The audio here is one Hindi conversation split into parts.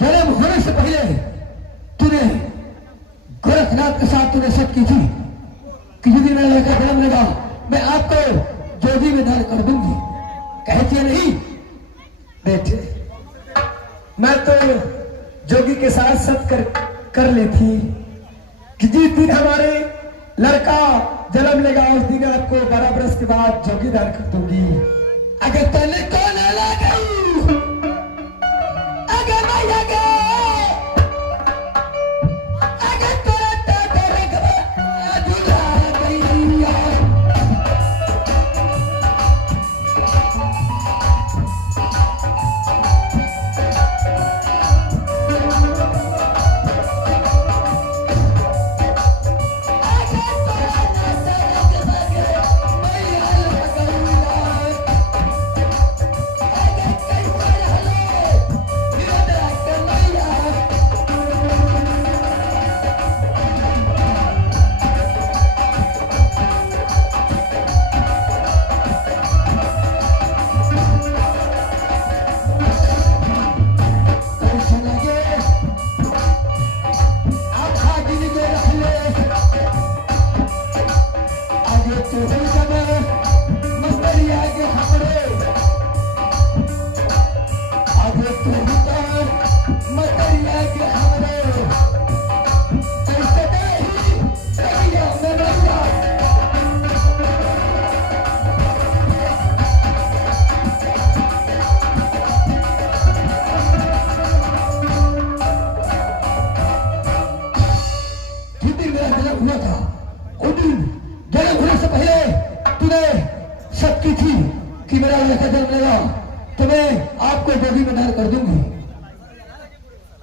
जन्म होने से पहले तूने गोरखनाथ के साथ तूने शर्त की थी कि यदि मैं लड़का जन्म लेगा मैं आपको जोगी में दान कर दूंगी, कहती नहीं? बेटे मैं तो जोगी के साथ शर्त कर ली थी कि जिस दिन हमारे लड़का जन्म लेगा उस दिन आपको 12 बरस के बाद जोगी दान कर दूंगी। अगर तने कौन लगा अगर मैं लगा अगर तोरा तो तेरे अधूरा गईया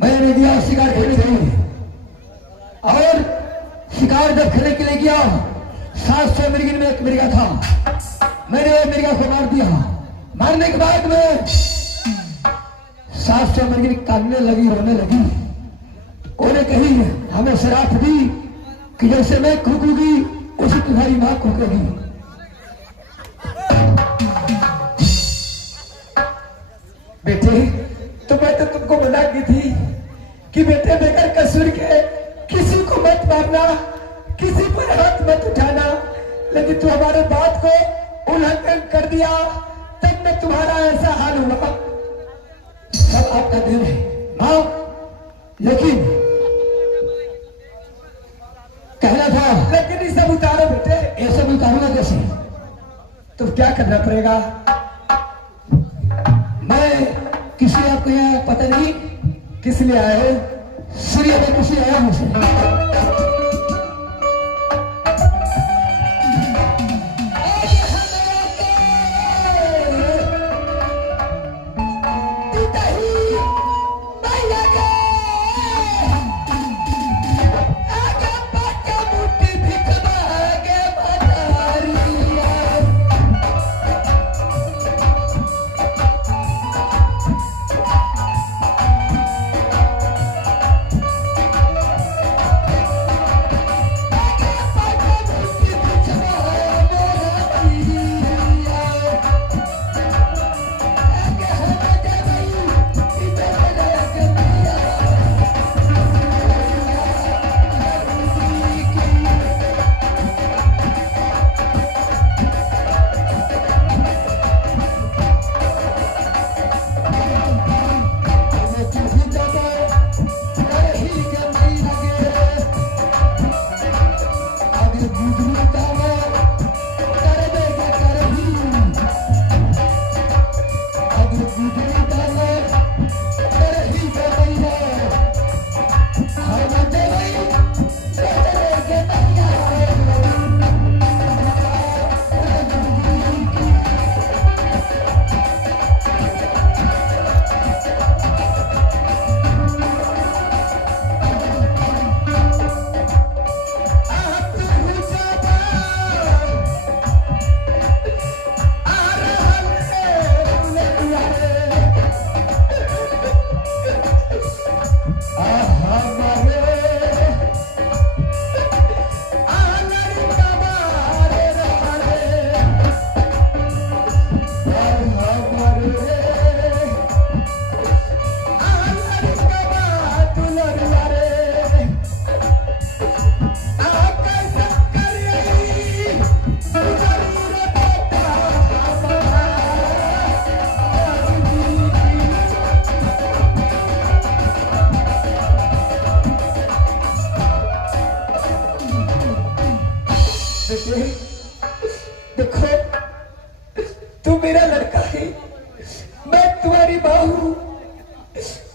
मैंने दिया शिकार खेलने के लिए और शिकार जब खेलने के लिए गया 700 मिर्गिन में एक मिर्गा था। मैंने मिर्गा को मार दिया। मारने के बाद में 700 मिर्गिन काटने लगी, रोने लगी। उन्हें कही हमें शराब दी कि जैसे मैं कूदूंगी उसी तुम्हारी मां कूदेगी। बेटे तो मैं तो तुमको मना की थी कि बेटे बेगर कसूर के किसी को मत मारना, किसी पर हाथ मत उठाना, लेकिन तू हमारे बात को उल्लंघन कर दिया, तब में तुम्हारा ऐसा हाल हुआ। सब आपका देन है मां, लेकिन कहना था। लेकिन ये सब उतारो बेटे। ये सब उतारूंगा कैसे? तो क्या करना पड़ेगा? मैं किसी आपको यहाँ पता नहीं किस लिए आए हो? सूर्य में किसी आया मुझे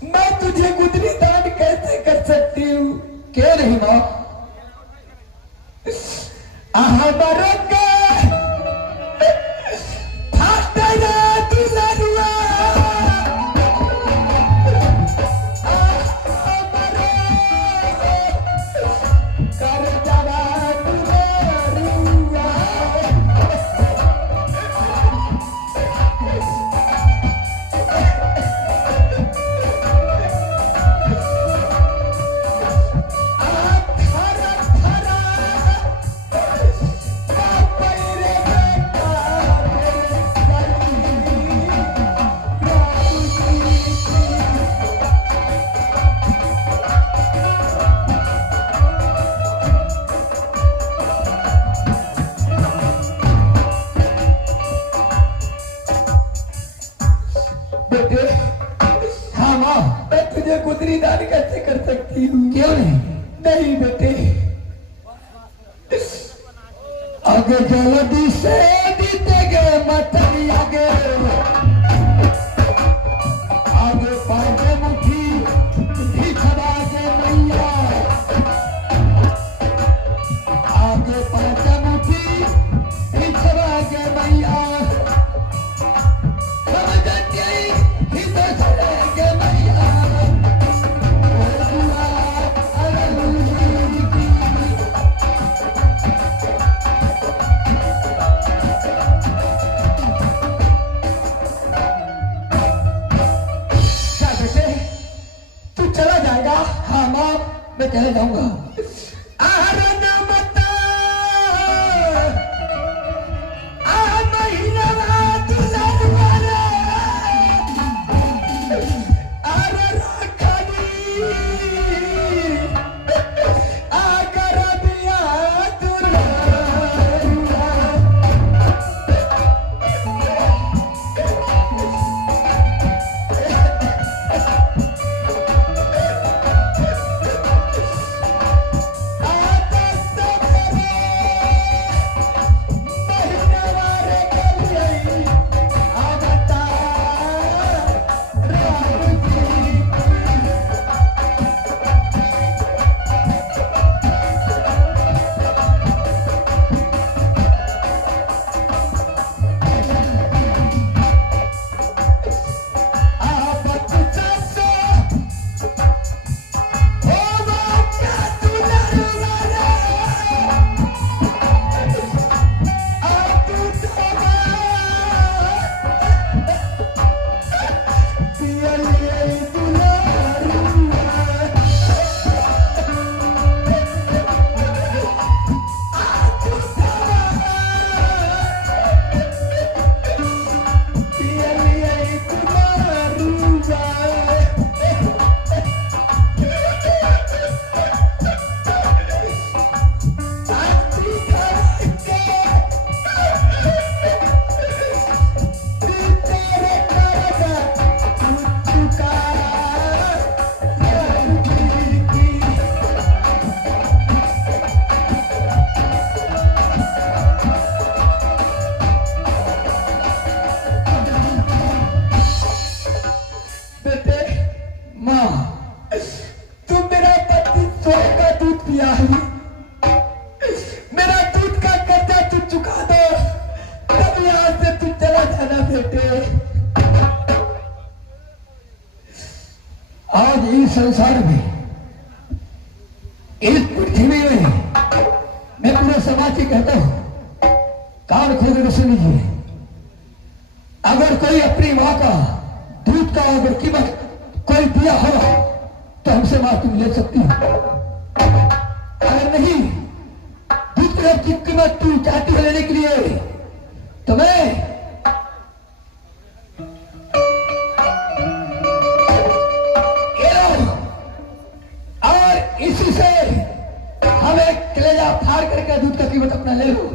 मैं तुझे गुदरी दान कैसे कर सकती हूँ? क्यों नहीं माँ? हमारा गुदरी दान कैसे कर सकती हूँ? क्यों नहीं? नहीं बेटे, आगे जल्दी से दीतेगे मतरी आगे आगे पागे मुठी भिखवा के मैया आगे पागे मुठी भिखवा के मैया समझते ही तो चलेंगे मैया मैं चले जाऊंगा। आज इस संसार में इस पृथ्वी में मैं पूरे समाज से कहता हूं, कान खोल कर सुन लीजिए। अगर कोई अपनी मां का दूध का अगर कीमत कोई दिया हो तो हमसे मां तुम ले सकती हो। अगर नहीं दूध की कीमत तू चाहती है लेने के लिए तो मैं इसी से हमें कलेजा फाड़ करके दूध का कीमत अपना ले लो।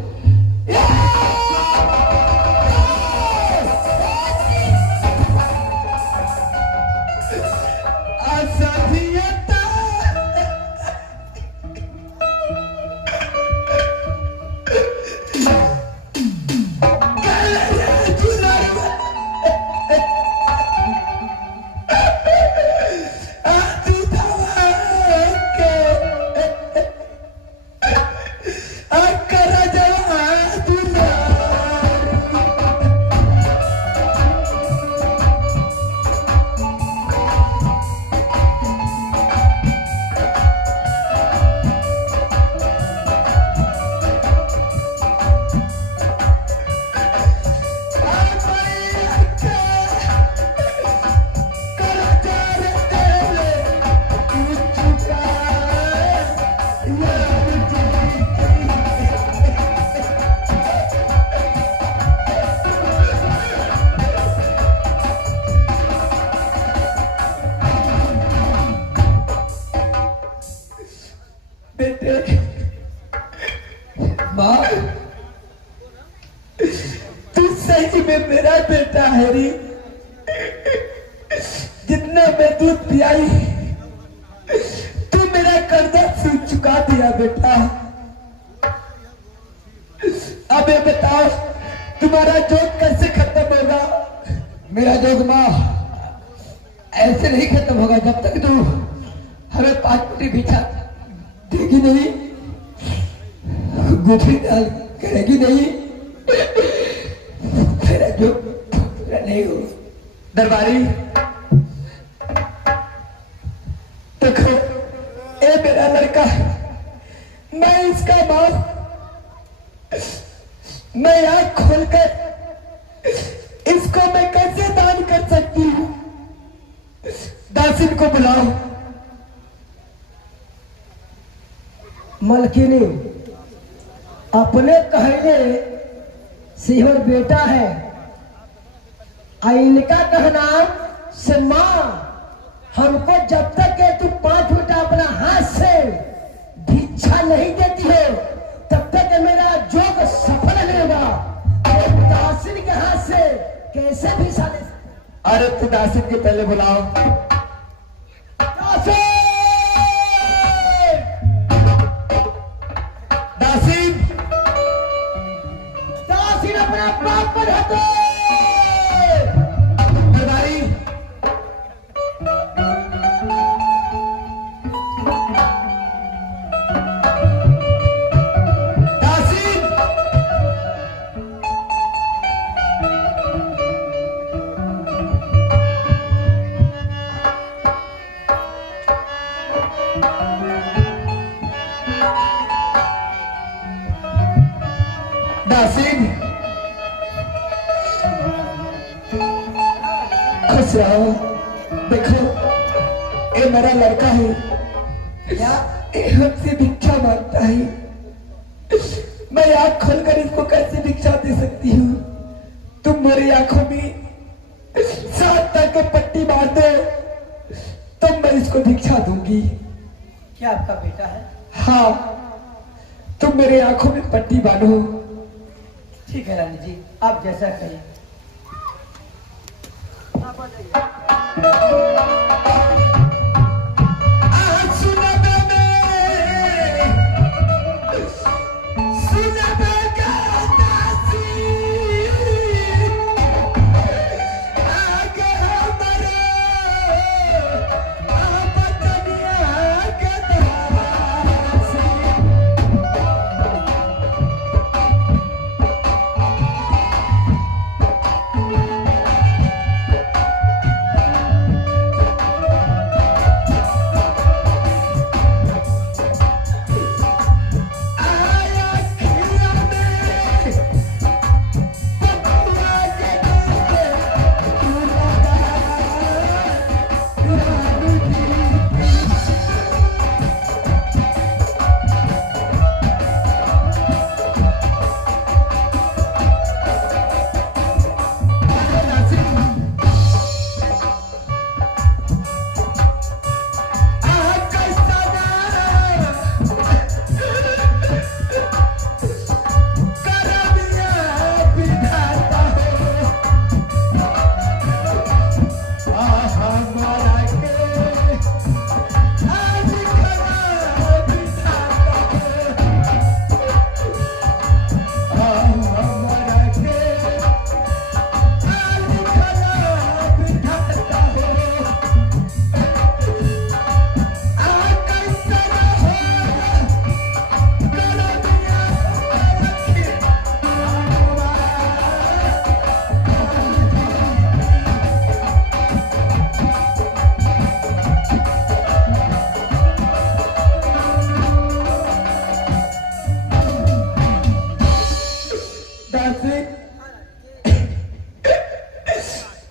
आई, तू मेरा कर्जा चुका दिया बेटा। अब ये बताओ तुम्हारा जोग कैसे खत्म होगा? मेरा जोग माँ ऐसे नहीं खत्म होगा जब तक तू हमें 5 फुटी भिक्षा देगी नहीं, गुथली डाल करेगी नहीं, मेरा जोग पूरा नहीं हो। दरबारी देखो, ये मेरा लड़का है, मैं इसका मां, मैं आंख खोलकर इसको मैं कैसे दान कर सकती हूँ? दासिन को बुलाओ। मलकिनी, अपने कहले सिहर बेटा है, इनका कहना से माँ हमको जब तक के तू 5 फुट अपना हाथ से भिक्षा नहीं देती हो तब तक मेरा जोग सफल नहीं होगा। दासिन के हाथ से कैसे भिक्षा दे? अरे तू दासिन के पहले बुलाओ। दासिन! दासिन! दासिन अपना बाप पर हटो। दरबारी दासिन! दासिन खुश रहो। देखो, ये मेरा लड़का है, क्या? ये हमसे भिक्षा मांगता है। मैं आंख खोलकर इसको कैसे भिक्षा दे सकती हूँ? तुम मेरी आंखों में 7 तक के पट्टी मार दो तो मैं इसको भिक्षा दूंगी। क्या आपका बेटा है? हाँ, तुम मेरी आंखों में पट्टी बांधो। ठीक है रानी जी, आप जैसा कहिए।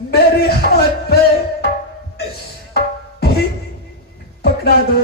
मेरे हाथ पे ठीक पकड़ा दो।